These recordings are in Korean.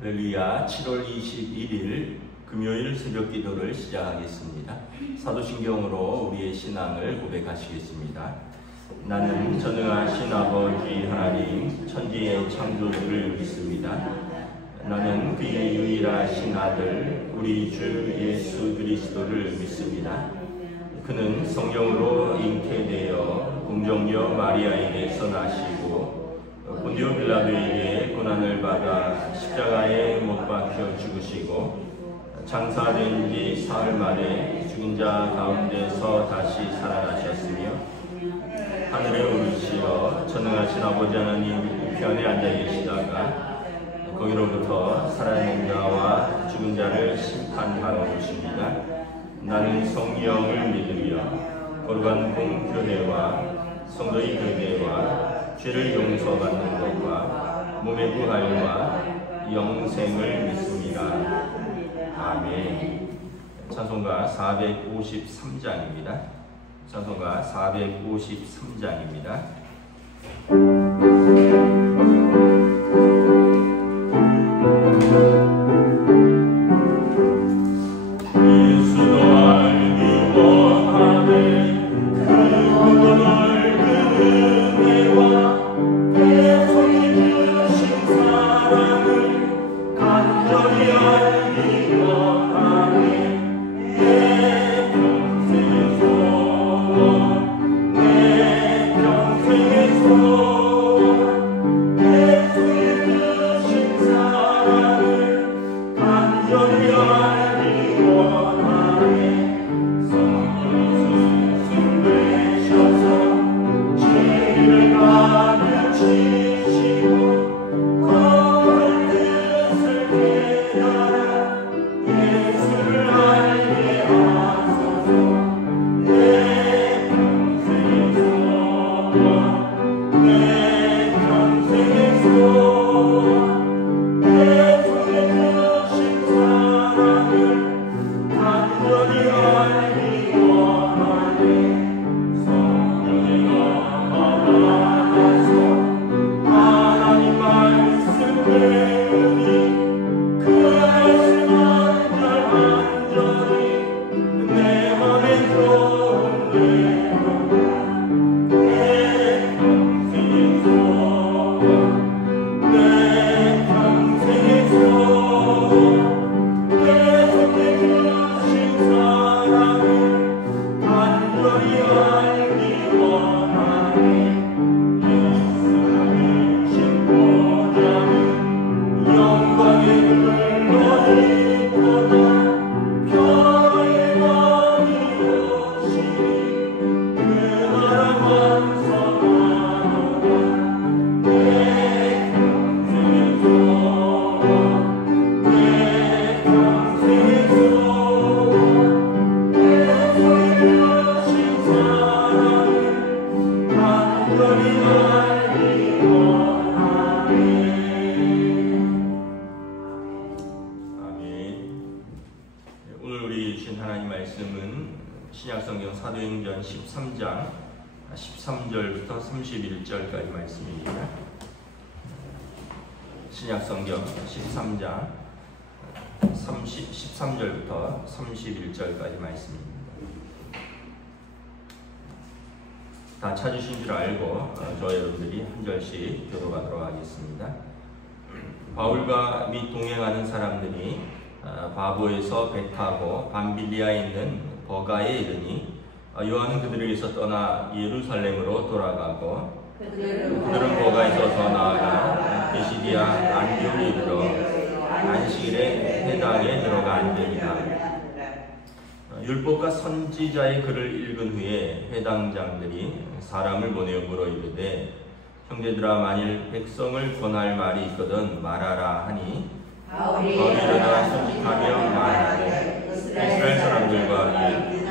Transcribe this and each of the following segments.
할렐루야. 7월 21일 금요일 새벽 기도를 시작하겠습니다. 사도신경으로 우리의 신앙을 고백하시겠습니다. 나는 전능하신 아버지 하나님 천지의 창조주를 믿습니다. 나는 그의 유일하신 아들 우리 주 예수 그리스도를 믿습니다. 그는 성령으로 잉태되어 공정녀 마리아에게서 나시고 본디오 빌라도에게 고난을 받아 십자가에 못 박혀 죽으시고 장사된 지 사흘 만에 죽은 자 가운데서 다시 살아나셨으며 하늘에 오르시어 전능하신 아버지 하나님 우편에 앉아 계시다가 거기로부터 살아있는 자와 죽은 자를 심판하러 오십니다. 나는 성령을 믿으며 거룩한 공교회와 성도의 교제와 죄를 용서받는 것과 몸의 부활과 영생을 믿습니다. 아멘. 찬송가 453장입니다. 찬송가 453장입니다. 신약성경 사도행전 13장 13절부터 31절까지 말씀입니다. 신약성경 13장 13절부터 31절까지 말씀입니다. 다 찾으신 줄 알고 저 여러분들이 한 절씩 교도하도록 하겠습니다. 바울과 및 동행하는 사람들이 바보에서 배 타고 밤빌리아에 있는 버가에 이르니 요한은 그들에게서 떠나 예루살렘으로 돌아가고 그들은 버가에서 더 나아가 베시디아 안디옥에 이르러 안식일에 회당에 들어가 앉으니라. 율법과 선지자의 글을 읽은 후에 회당장들이 사람을 보내어 물어 이르되 형제들아 만일 백성을 권할 말이 있거든 말하라 하니 바울이 일어나 선지하며 말하되 이스라엘 사람들과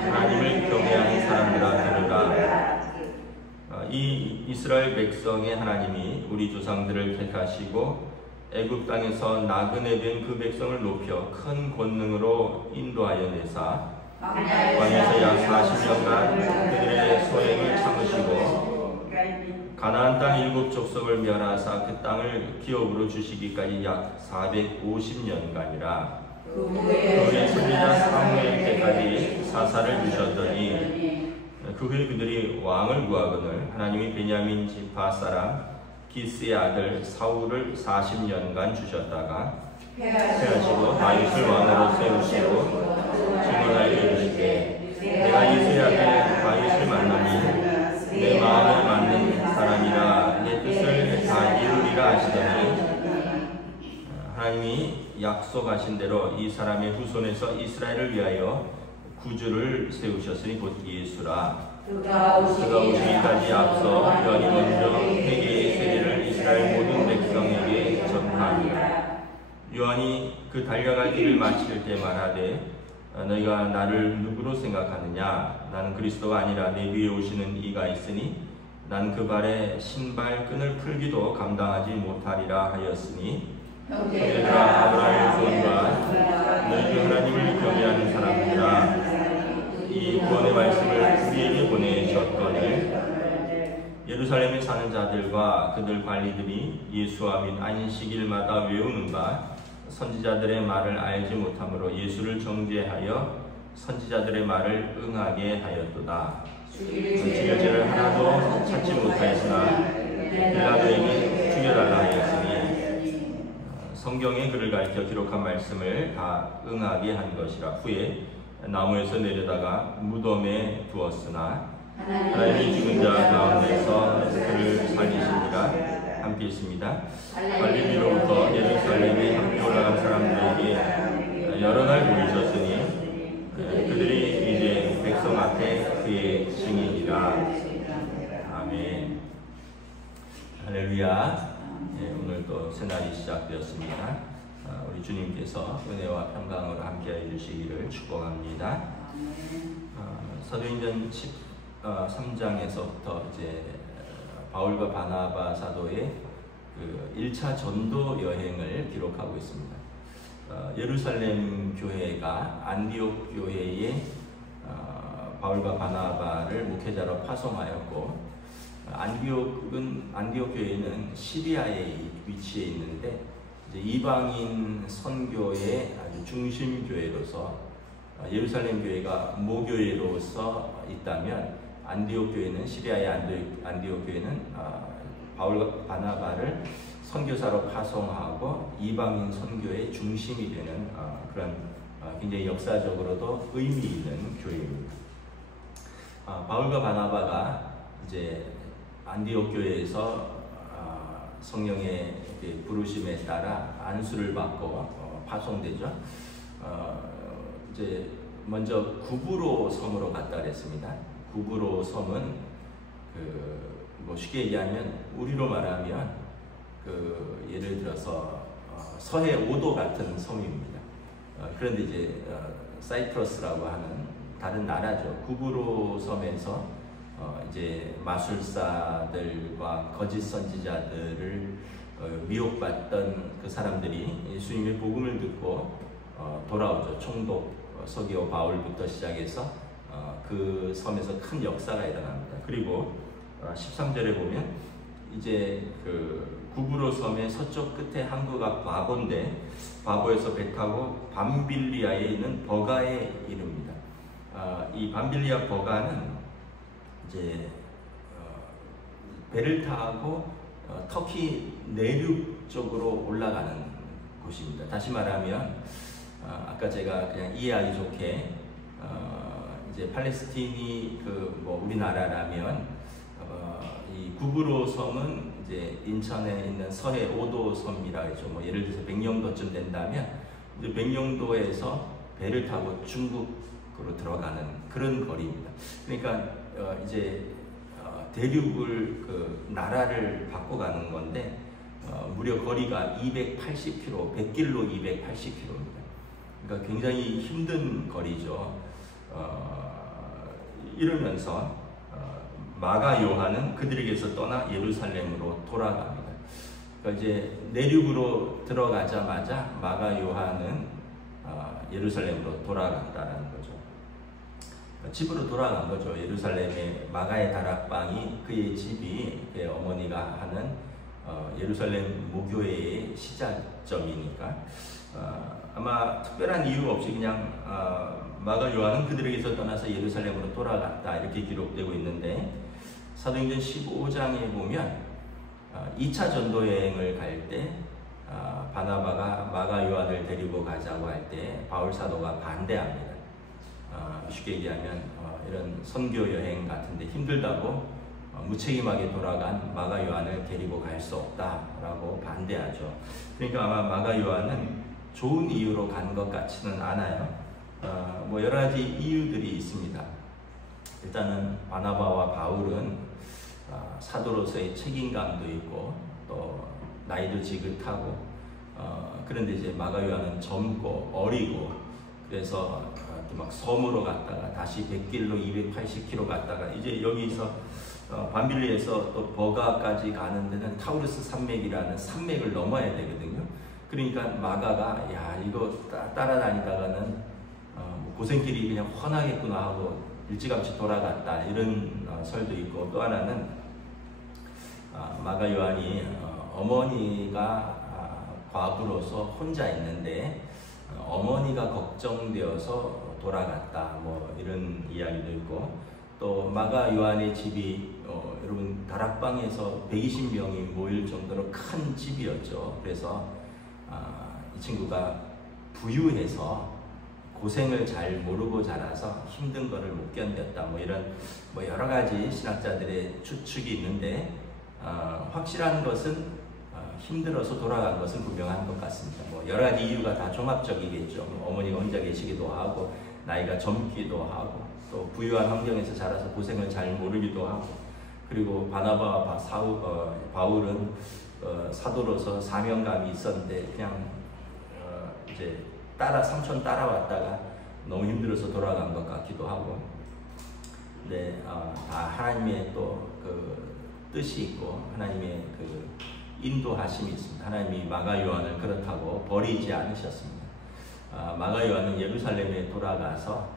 하나님을 경외하는 사람들아 들으라. 이 이스라엘 백성의 하나님이 우리 조상들을 택하시고 애굽 땅에서 나그네 된 그 백성을 높여 큰 권능으로 인도하여 내사 광야에서 약 40년간 그들의 소행을 참으시고 가나안 땅 7족속을 멸하사 그 땅을 기업으로 주시기까지 약 450년간이라 그 후에 선지자 사무엘 때까지 사사를 주셨더니 그 후에 그들이 왕을 구하거늘 하나님이 베냐민 지파 사람 기스의 아들 사울을 40년간 주셨다가 패하시고 다윗을 왕으로 세우시고 증언하여 이르시되 내가 이새의 아들 다윗을 만나니 내 마음에 맞는 사람이라 내 뜻을 다 이루리라 하시더니 하나님이 약속하신 대로 이 사람의 후손에서 이스라엘을 위하여 구주를 세우셨으니 곧 예수라. 그가 오시기까지 앞서 연이 먼저 회개의 세례를 이스라엘 모든 백성에게 전파하니라. 요한이 그 달려갈 길을 마칠 때 말하되 너희가 나를 누구로 생각하느냐? 나는 그리스도가 아니라 내 위에 오시는 이가 있으니 난 그 발에 신발 끈을 풀기도 감당하지 못하리라 하였으니 형제들아 아브라함의 후손과 너희 중 하나님을 경외하는 사람들아 이 구원의 말씀을 우리에게 보내셨거늘 예루살렘에 사는 자들과 그들 관리들이 예수와 및 안식일마다 외우는 바 선지자들의 말을 알지 못함으로 예수를 정죄하여 선지자들의 말을 응하게 하였도다. 죽일 죄를 하나도 찾지 못하였으나 빌라도에게 죽여달라 하였으니 성경에 그를 가리켜 기록한 말씀을 다 응하게 한 것이라. 후에 나무에서 내려다가 무덤에 두었으나 하나님이 죽은 자 가운데서 그를 살리시니라. 함께 있습니다. 갈릴리로부터 예루살렘에 함께 올라간 사람들에게 여러 날 보이셨으니 그들이 이제 백성 앞에 그의 증인이라. 아멘. 할렐루야. 오늘 또 새날이 시작되었습니다. 우리 주님께서 은혜와 평강으로 함께해 주시기를 축복합니다. 사도행전 13장에서부터 이제 바울과 바나바 사도의 그 1차 전도 여행을 기록하고 있습니다. 예루살렘 교회가 안디옥 교회에 바울과 바나바를 목회자로 파송하였고 안디옥 교회는 시리아에 위치해 있는데 이제 이방인 선교의 아주 중심 교회로서 예루살렘 교회가 모교회로서 있다면 안디옥 교회는 시리아의 안디옥 교회는 바울과 바나바를 선교사로 파송하고 이방인 선교의 중심이 되는 그런 굉장히 역사적으로도 의미 있는 교회입니다. 바울과 바나바가 이제 안디옥 교회에서 성령의 부르심에 따라 안수를 받고 파송되죠. 이제 먼저 구브로 섬으로 갔다 그랬습니다. 구브로 섬은 뭐 쉽게 얘기하면 우리로 말하면 예를 들어서 서해 오도 같은 섬입니다. 그런데 이제 사이프러스라고 하는 다른 나라죠. 구브로 섬에서 이제 마술사들과 거짓 선지자들을 미혹받던 그 사람들이 예수님의 복음을 듣고 돌아오죠. 총독 서기오 바울부터 시작해서 그 섬에서 큰 역사가 일어납니다. 그리고 13절에 보면 이제 그 구브로 섬의 서쪽 끝에 항구가 바보인데 바보에서 배 타고 밤빌리아에 있는 버가에 이릅니다. 이 밤빌리아 버가는 이제 배를 타고 터키 내륙 쪽으로 올라가는 곳입니다. 다시 말하면 아까 제가 그냥 이해하기 좋게 이제 팔레스틴이 뭐 우리나라라면 이 구브로 섬은 이제 인천에 있는 서해 오도 섬이라 했죠. 뭐 예를 들어서 백령도쯤 된다면 이제 백령도에서 배를 타고 중국으로 들어가는 그런 거리입니다. 그러니까 이제 대륙을 나라를 바꿔가는 건데 무려 거리가 280km, 100길로 280km입니다. 그러니까 굉장히 힘든 거리죠. 이러면서 마가 요한은 그들에게서 떠나 예루살렘으로 돌아갑니다. 그러니까 이제 내륙으로 들어가자마자 마가 요한은 예루살렘으로 돌아간다는 거죠. 집으로 돌아간 거죠. 예루살렘의 마가의 다락방이 그의 집이 그의 어머니가 하는 예루살렘 모교회의 시작점이니까 아마 특별한 이유 없이 그냥 마가 요한은 그들에게서 떠나서 예루살렘으로 돌아갔다 이렇게 기록되고 있는데, 사도행전 15장에 보면 2차 전도 여행을 갈 때 바나바가 마가 요한을 데리고 가자고 할 때 바울 사도가 반대합니다. 쉽게 얘기하면 이런 선교 여행 같은데 힘들다고 무책임하게 돌아간 마가 요한을 데리고 갈 수 없다라고 반대하죠. 그러니까 아마 마가 요한은 좋은 이유로 간 것 같지는 않아요. 뭐 여러 가지 이유들이 있습니다. 일단은 바나바와 바울은 사도로서의 책임감도 있고 또 나이도 지긋하고 그런데 이제 마가 요한은 젊고 어리고 그래서 막 섬으로 갔다가 다시 100길로 280km 갔다가 이제 여기서 밤빌리에서 또 버가까지 가는 데는 타우르스 산맥이라는 산맥을 넘어야 되거든요. 그러니까 마가가 야 이거 따라다니다가는 고생길이 그냥 훤하겠구나 하고 일찌감치 돌아갔다 이런 설도 있고, 또 하나는 마가 요한이 어머니가 과부로서 혼자 있는데 어머니가 걱정되어서 돌아갔다 뭐 이런 이야기도 있고, 또 마가 요한의 집이 여러분 다락방에서 120명이 모일 정도로 큰 집이었죠. 그래서 이 친구가 부유해서 고생을 잘 모르고 자라서 힘든 거를 못 견뎠다 뭐 이런 뭐 여러 가지 신학자들의 추측이 있는데 확실한 것은 힘들어서 돌아간 것은 분명한 것 같습니다. 뭐 여러 가지 이유가 다 종합적이겠죠. 어머니가 혼자 계시기도 하고 나이가 젊기도 하고 또 부유한 환경에서 자라서 고생을 잘 모르기도 하고, 그리고 바나바와 바울은 사도로서 사명감이 있었는데 그냥 이제 삼촌 따라왔다가 너무 힘들어서 돌아간 것 같기도 하고, 근데 다 하나님의 또 그 뜻이 있고 하나님의 그 인도하심이 있습니다. 하나님이 마가 요한을 그렇다고 버리지 않으셨습니다. 마가 요한은 예루살렘에 돌아가서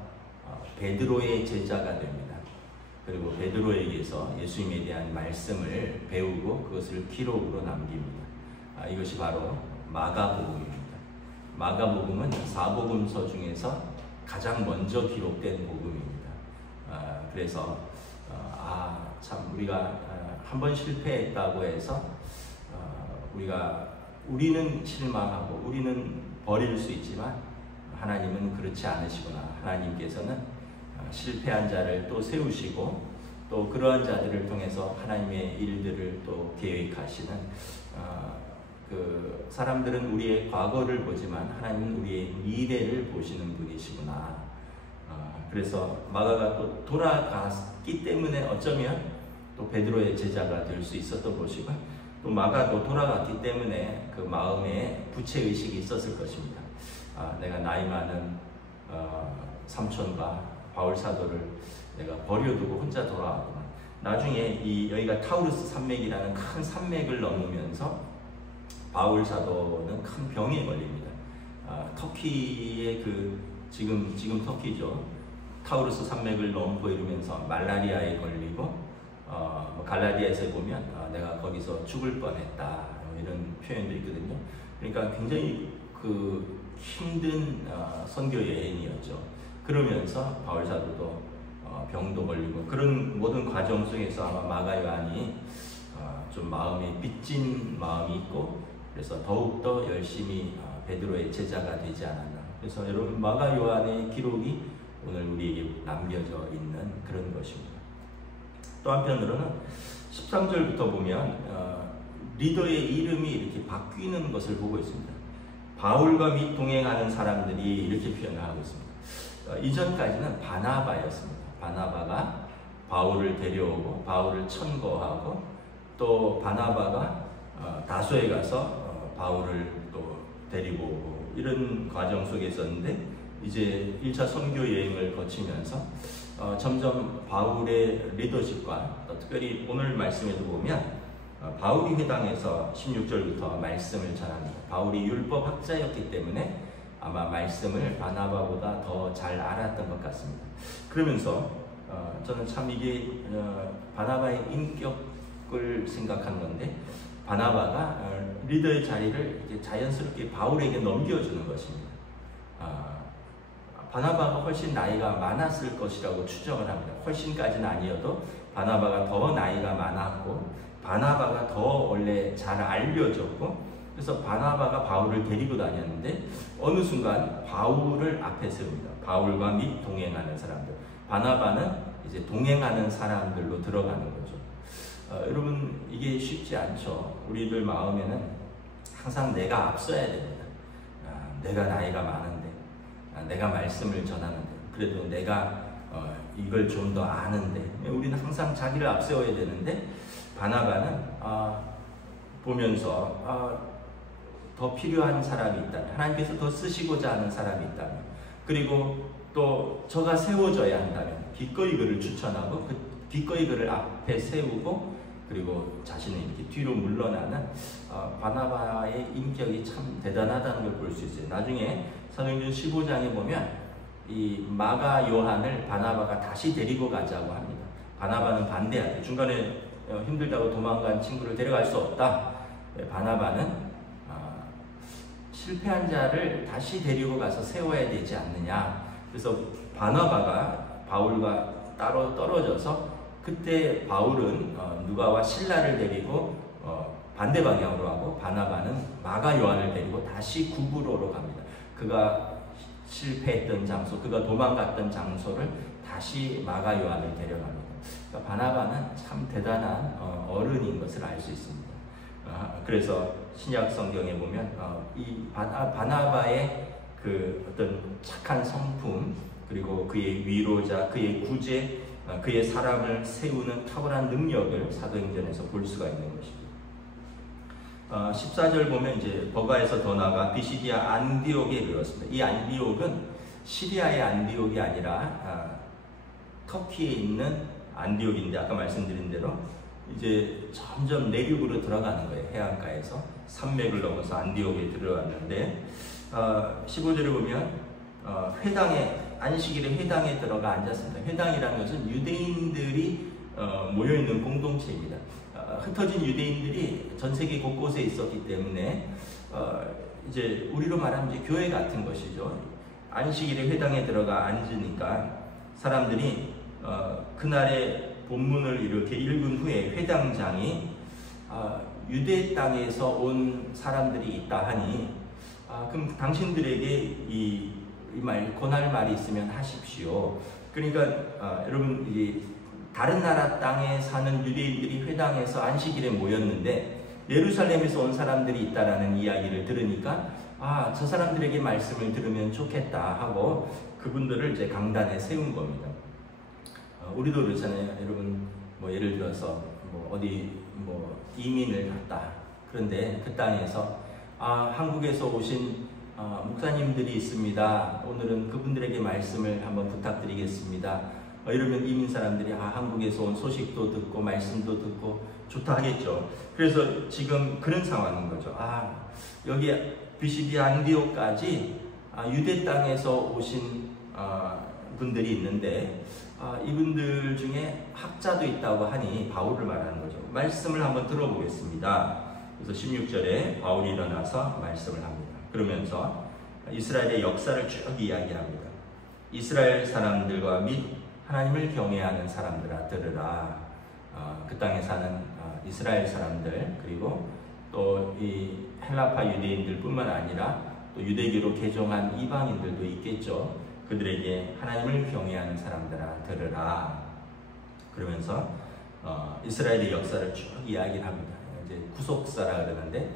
베드로의 제자가 됩니다. 그리고 베드로에게서 예수님에 대한 말씀을 배우고 그것을 기록으로 남깁니다. 이것이 바로 마가복음입니다. 마가복음은 사복음서 중에서 가장 먼저 기록된 복음입니다. 그래서 참 우리가 한번 실패했다고 해서 우리는 실망하고 우리는 버릴 수 있지만 하나님은 그렇지 않으시구나. 하나님께서는 실패한 자를 또 세우시고 또 그러한 자들을 통해서 하나님의 일들을 또 계획하시는, 그 사람들은 우리의 과거를 보지만 하나님은 우리의 미래를 보시는 분이시구나. 그래서 마가가 또 돌아갔기 때문에 어쩌면 또 베드로의 제자가 될 수 있었던 것이고, 또 마가도 돌아갔기 때문에 그 마음에 부채의식이 있었을 것입니다. 내가 나이 많은 삼촌과 바울 사도를 내가 버려두고 혼자 돌아왔구나. 나중에 여기가 타우르스 산맥이라는 큰 산맥을 넘으면서 바울 사도는 큰 병에 걸립니다. 터키의 지금 터키죠. 타우르스 산맥을 넘고 이러면서 말라리아에 걸리고 갈라디아에서 보면 내가 거기서 죽을 뻔했다 이런 표현도 있거든요. 그러니까 굉장히 그 힘든 선교 여행이었죠. 그러면서 바울 사도도 병도 걸리고 그런 모든 과정 속에서 아마 마가 요한이 좀 마음에 빚진 마음이 있고 그래서 더욱더 열심히 베드로의 제자가 되지 않았나. 그래서 여러분 마가 요한의 기록이 오늘 우리에게 남겨져 있는 그런 것입니다. 또 한편으로는 13절부터 보면 리더의 이름이 이렇게 바뀌는 것을 보고 있습니다. 바울과 및 동행하는 사람들이 이렇게 표현을 하고 있습니다. 이전까지는 바나바였습니다. 바나바가 바울을 데려오고 바울을 천거하고 또 바나바가 다소에 가서 바울을 또 데리고 오고 이런 과정 속에 있었는데, 이제 1차 선교 여행을 거치면서 점점 바울의 리더십과 특별히 오늘 말씀에도 보면 바울이 회당에서 16절부터 말씀을 전합니다. 바울이 율법학자였기 때문에 아마 말씀을 바나바보다 더 잘 알았던 것 같습니다. 그러면서 저는 참 이게 바나바의 인격을 생각하는 건데, 바나바가 리더의 자리를 이렇게 자연스럽게 바울에게 넘겨주는 것입니다. 바나바가 훨씬 나이가 많았을 것이라고 추정을 합니다. 훨씬까지는 아니어도 바나바가 더 나이가 많았고, 바나바가 더 원래 잘 알려졌고, 그래서 바나바가 바울을 데리고 다녔는데 어느 순간 바울을 앞에 세웁니다. 바울과 및 동행하는 사람들. 바나바는 이제 동행하는 사람들로 들어가는 거죠. 여러분, 이게 쉽지 않죠. 우리들 마음에는 항상 내가 앞서야 됩니다. 내가 나이가 많은데, 내가 말씀을 전하는데, 그래도 내가 이걸 좀 더 아는데, 우리는 항상 자기를 앞세워야 되는데, 바나바는 보면서 더 필요한 사람이 있다면, 하나님께서 더 쓰시고자 하는 사람이 있다면, 그리고 또 저가 세워져야 한다면 기꺼이 그를 추천하고 그 기꺼이 그를 앞에 세우고, 그리고 자신은 이렇게 뒤로 물러나는 바나바의 인격이 참 대단하다는 걸 볼 수 있어요. 나중에 사도행전 15장에 보면 이 마가 요한을 바나바가 다시 데리고 가자고 합니다. 바나바는 반대하죠. 중간에 힘들다고 도망간 친구를 데려갈 수 없다. 바나바는 실패한 자를 다시 데리고 가서 세워야 되지 않느냐. 그래서 바나바가 바울과 따로 떨어져서, 그때 바울은 누가와 실라를 데리고 반대 방향으로 하고, 바나바는 마가 요한을 데리고 다시 구브로로 갑니다. 그가 실패했던 장소, 그가 도망갔던 장소를 다시 마가 요한을 데려갑니다. 그러니까 바나바는 참 대단한 어른인 것을 알 수 있습니다. 그래서 신약 성경에 보면 이 바나바의 그 어떤 착한 성품, 그리고 그의 위로자, 그의 구제, 그의 사람을 세우는 탁월한 능력을 사도행전에서 볼 수가 있는 것입니다. 14절 보면 이제 버가에서 더 나아가 비시디아 안디옥에 이르렀습니다. 이 안디옥은 시리아의 안디옥이 아니라 터키에 있는 안디옥인데, 아까 말씀드린 대로 이제 점점 내륙으로 들어가는 거예요. 해안가에서 산맥을 넘어서 안디옥에 들어왔는데, 15절에 보면 회당에, 안식일에 회당에 들어가 앉았습니다. 회당이라는 것은 유대인들이 모여있는 공동체입니다. 흩어진 유대인들이 전 세계 곳곳에 있었기 때문에 이제 우리로 말하면 이제 교회 같은 것이죠. 안식일에 회당에 들어가 앉으니까 사람들이 그날의 본문을 이렇게 읽은 후에 회당장이 유대 땅에서 온 사람들이 있다 하니, 그럼 당신들에게 이 말, 권할 말이 있으면 하십시오. 그러니까 여러분, 이 다른 나라 땅에 사는 유대인들이 회당에서 안식일에 모였는데 예루살렘에서 온 사람들이 있다라는 이야기를 들으니까, 저 사람들에게 말씀을 들으면 좋겠다 하고 그분들을 이제 강단에 세운 겁니다. 우리도 그렇잖아요. 여러분, 뭐 예를 들어서 어디 이민을 갔다. 그런데 그 땅에서 한국에서 오신 목사님들이 있습니다. 오늘은 그분들에게 말씀을 한번 부탁드리겠습니다. 이러면 이민 사람들이 한국에서 온 소식도 듣고 말씀도 듣고 좋다 하겠죠. 그래서 지금 그런 상황인 거죠. 여기 비시디아 안디옥까지 유대 땅에서 오신 분들이 있는데, 이분들 중에 학자도 있다고 하니 바울을 말하는 거죠. 말씀을 한번 들어보겠습니다. 그래서 16절에 바울이 일어나서 말씀을 합니다. 그러면서 이스라엘의 역사를 쭉 이야기합니다. 이스라엘 사람들과 및 하나님을 경외하는 사람들아 들으라. 그 땅에 사는 이스라엘 사람들, 그리고 또 이 헬라파 유대인들 뿐만 아니라 또 유대교로 개종한 이방인들도 있겠죠. 그들에게 하나님을 경외하는 사람들아 들으라. 그러면서 이스라엘의 역사를 쭉 이야기를 합니다. 이제 구속사라 그러는데,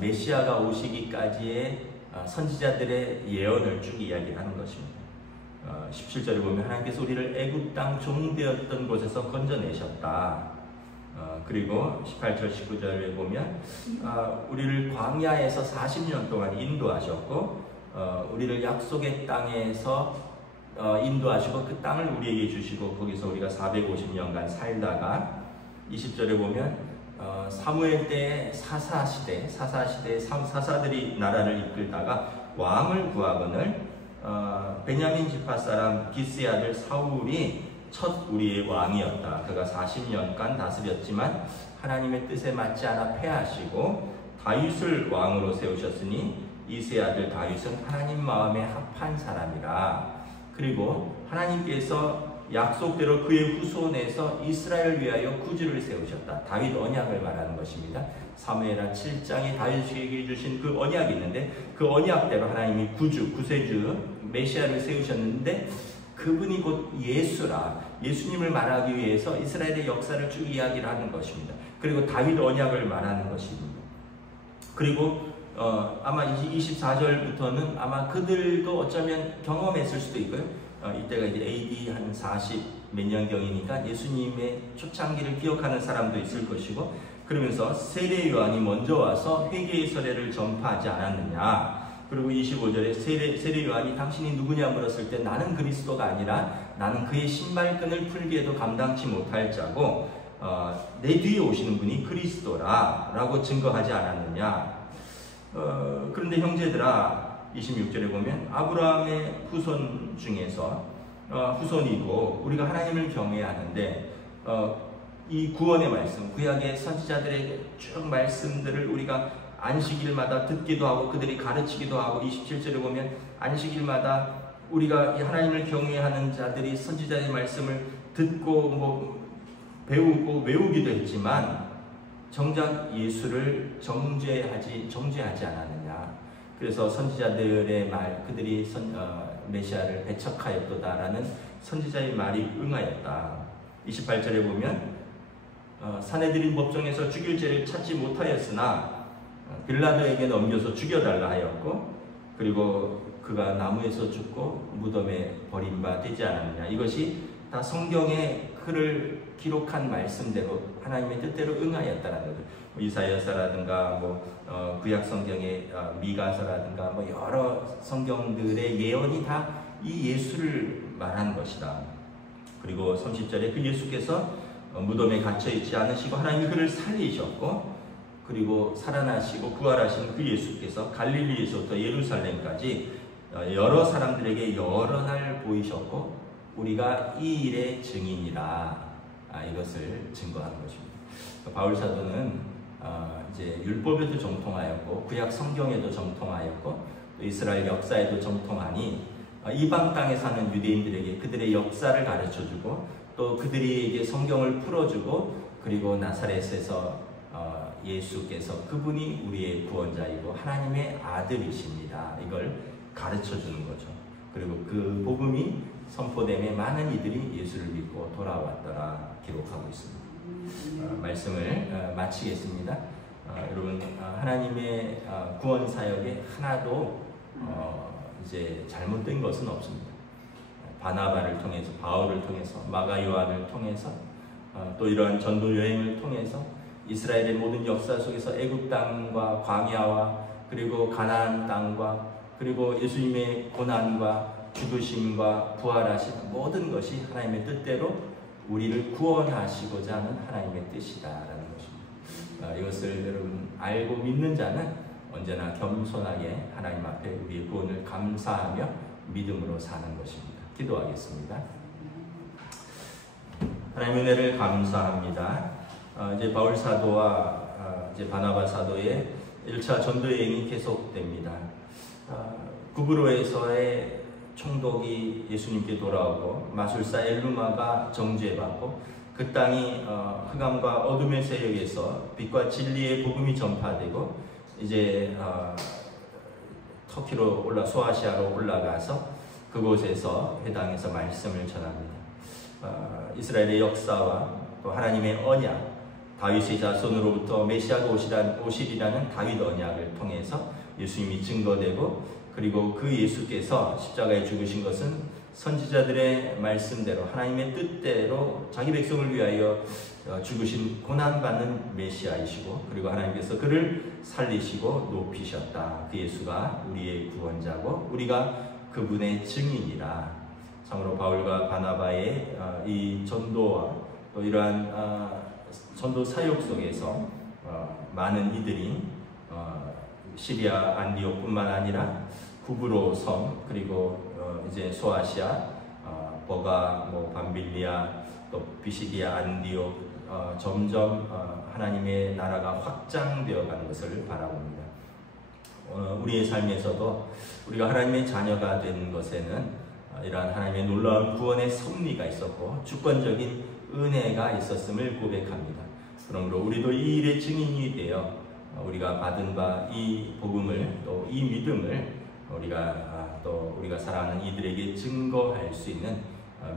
메시아가 오시기까지의 선지자들의 예언을 쭉 이야기하는 것입니다. 17절에 보면 하나님께서 우리를 애굽 땅 종되었던 곳에서 건져내셨다. 그리고 18절 19절에 보면 우리를 광야에서 40년 동안 인도하셨고, 우리를 약속의 땅에서 인도하시고 그 땅을 우리에게 주시고, 거기서 우리가 450년간 살다가 20절에 보면 사무엘 때의 사사시대에 사사들이 나라를 이끌다가 왕을 구하거늘 베냐민 지파 사람 기스의 아들 사울이 첫 우리의 왕이었다. 그가 40년간 다스렸지만 하나님의 뜻에 맞지 않아 패하시고 다윗을 왕으로 세우셨으니 이새의 아들 다윗은 하나님 마음에 합한 사람이라. 그리고 하나님께서 약속대로 그의 후손에서 이스라엘을 위하여 구주를 세우셨다. 다윗 언약을 말하는 것입니다. 사무엘하 7장에 다윗에게 주신 그 언약이 있는데 그 언약대로 하나님이 구세주 메시아를 세우셨는데 그분이 곧 예수라. 예수님을 말하기 위해서 이스라엘의 역사를 쭉 이야기를 하는 것입니다. 그리고 다윗 언약을 말하는 것입니다. 그리고 아마 24절부터는 아마 그들도 어쩌면 경험했을 수도 있고요. 이때가 이제 AD 한 40 몇 년경이니까 예수님의 초창기를 기억하는 사람도 있을 것이고, 그러면서 세례 요한이 먼저 와서 회개의 서례를 전파하지 않았느냐. 그리고 25절에 세례 요한이 당신이 누구냐 물었을 때 나는 그리스도가 아니라 나는 그의 신발끈을 풀기에도 감당치 못할 자고 내 뒤에 오시는 분이 그리스도라 라고 증거하지 않았느냐. 그런데 형제들아, 26절에 보면 아브라함의 후손 중에서 후손이고 우리가 하나님을 경외해야 하는데 이 구원의 말씀, 구약의 선지자들의 쭉 말씀들을 우리가 안식일마다 듣기도 하고 그들이 가르치기도 하고, 27절에 보면 안식일마다 우리가 하나님을 경외하는 자들이 선지자의 말씀을 듣고 배우고 외우기도 했지만 정작 예수를 정죄하지 않았느냐. 그래서 선지자들의 말, 그들이 메시아를 배척하였도다라는 선지자의 말이 응하였다. 28절에 보면 사내들인 법정에서 죽일 죄를 찾지 못하였으나 빌라도에게 넘겨서 죽여달라 하였고, 그리고 그가 나무에서 죽고 무덤에 버림받지 않았느냐. 이것이 다 성경의 글을 기록한 말씀대로 하나님의 뜻대로 응하였다는 거죠. 이사야서라든가 구약 성경의 미가서라든가 여러 성경들의 예언이 다 이 예수를 말하는 것이다. 그리고 30절에 그 예수께서 무덤에 갇혀 있지 않으시고 하나님이 그를 살리셨고, 그리고 살아나시고 부활하신 그 예수께서 갈릴리에서부터 예루살렘까지 여러 사람들에게 여러 날 보이셨고 우리가 이 일의 증인이라. 이것을 증거하는 것입니다. 바울 사도는 이제 율법에도 정통하였고 구약 성경에도 정통하였고 또 이스라엘 역사에도 정통하니 이방 땅에 사는 유대인들에게 그들의 역사를 가르쳐주고 또 그들에게 성경을 풀어주고, 그리고 나사렛에서 예수께서 그분이 우리의 구원자이고 하나님의 아들이십니다. 이걸 가르쳐주는 거죠. 그리고 그 복음이 선포됨에 많은 이들이 예수를 믿고 돌아왔더라 기록하고 있습니다. 말씀을 마치겠습니다. 여러분, 하나님의 구원 사역에 하나도 이제 잘못된 것은 없습니다. 바나바를 통해서, 바울을 통해서, 마가 요한을 통해서 또 이러한 전도 여행을 통해서 이스라엘의 모든 역사 속에서 애굽 땅과 광야와 그리고 가나안 땅과 그리고 예수님의 고난과 죽으심과 부활하신 모든 것이 하나님의 뜻대로 우리를 구원하시고자 하는 하나님의 뜻이다라는 것입니다. 이것을 여러분 알고 믿는 자는 언제나 겸손하게 하나님 앞에 우리의 구원을 감사하며 믿음으로 사는 것입니다. 기도하겠습니다. 하나님의 은혜를 감사합니다. 이제 바울 사도와 이제 바나바 사도의 1차 전도 여행이 계속됩니다. 구브로에서의 총독이 예수님께 돌아오고 마술사 엘루마가 정죄받고 그 땅이 흑암과 어둠의 세력에서 빛과 진리의 복음이 전파되고 이제 터키로 소아시아로 올라가서 그곳에서 회당에서 말씀을 전합니다. 이스라엘의 역사와 또 하나님의 언약, 다윗의 자손으로부터 메시아가 오시리라는 다윗 언약을 통해서 예수님이 증거되고, 그리고 그 예수께서 십자가에 죽으신 것은 선지자들의 말씀대로 하나님의 뜻대로 자기 백성을 위하여 죽으신 고난받는 메시아이시고, 그리고 하나님께서 그를 살리시고 높이셨다. 그 예수가 우리의 구원자고 우리가 그분의 증인이라. 참으로 바울과 바나바의 이 전도와 또 이러한 전도 사역 속에서 많은 이들이 시리아 안디옥뿐만 아니라 구브로 섬, 그리고 이제 소아시아, 버가, 밤빌리아, 또 비시디아, 안디옥, 점점 하나님의 나라가 확장되어 가는 것을 바라봅니다. 우리의 삶에서도 우리가 하나님의 자녀가 된 것에는 이러한 하나님의 놀라운 구원의 섭리가 있었고 주권적인 은혜가 있었음을 고백합니다. 그러므로 우리도 이 일의 증인이 되어 우리가 받은 바 이 복음을, 또 이 믿음을 우리가 사랑하는 이들에게 증거할 수 있는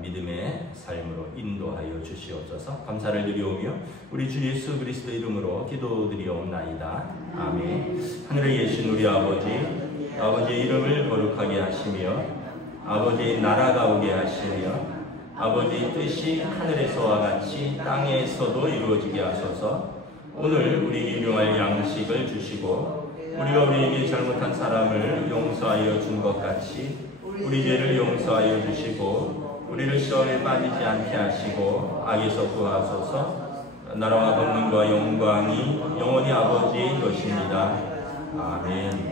믿음의 삶으로 인도하여 주시옵소서. 감사를 드리오며 우리 주 예수 그리스도 이름으로 기도드리옵나이다. 아멘. 하늘에 계신 우리 아버지의 이름을 거룩하게 하시며 아버지의 나라가 오게 하시며 아버지의 뜻이 하늘에서와 같이 땅에서도 이루어지게 하소서. 오늘 우리에게 일용할 양식을 주시고 우리가 우리에게 잘못한 사람을 용서하여 준 것 같이 우리 죄를 용서하여 주시고 우리를 시험에 빠지지 않게 하시고 악에서 구하소서. 나라와 권능과 영광이 영원히 아버지의 것입니다. 아멘.